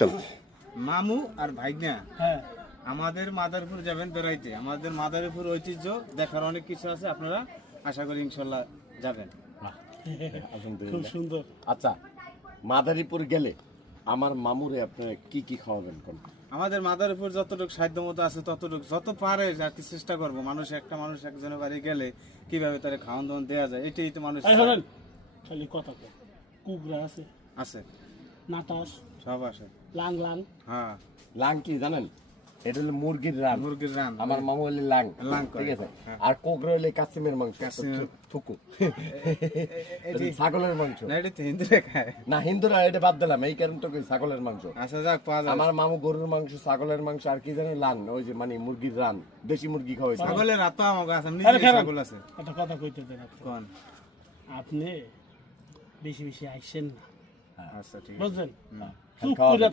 আসেন। মামু আর ভাইগনা হ্যাঁ আমাদের মাদারীপুর যাবেন বেড়াইতে। আমাদের মাদারীপুর ঐতিহ্য দেখার অনেক কিছু আছে, আপনারা আশা করি ইনশাল্লাহ যাবেন। খুব সুন্দর। আচ্ছা, মাদারীপুর গেলে আমার মামুরে আপনারা কি কি খাওয়াবেন কোন? আমাদের মাদারীপুর যতটুকু সাধ্য মতো আছে ততটুকু, যত পারে আর কি চেষ্টা করবো। মানুষ একজনের বাড়ি গেলে কিভাবে তার খাওয়ান দাওয়ান দেওয়া যায়, এটাই তো মানুষ এই শোনেন, খালি কথা কয়। কুকরা আছে, আছে, নাটস, সব আছে। Lung lung. হ্যাঁ, লাং কি জানেন? এটা হলো মুরগির রান। মুরগির রান। আমার মামু হলে লাং, লাং করে। ঠিক আছে। হ্যাঁ। আর কোকরা হলে কাসিমের মাংস, কাসিমের। থুকু। এটি ছাগলের মাংস। না, এটা তো হিন্দুরা খায়। না, হিন্দুরা এটা বাদ দিলাম, এই কারণ তো কই ছাগলের মাংস। আচ্ছা, যাক, পাওয়া যায়। আমার মামু গরুর মাংস, ছাগলের মাংস আর কি জানেন লান, ওই যে মানে মুরগির রান, দেশি মুরগি খাওয়াই। ছাগলের রাত তো আমার কাছে, আরে নিজের খাবেন? ছাগল আছে। একটা কথা কইতে দেন আপনি। কোন? আপনি বেশি বেশি আইসেন না, আচ্ছা, ঠিক আছে। বুঝলেন? হ্যাঁ, চুপ খাওয়াবেন। করে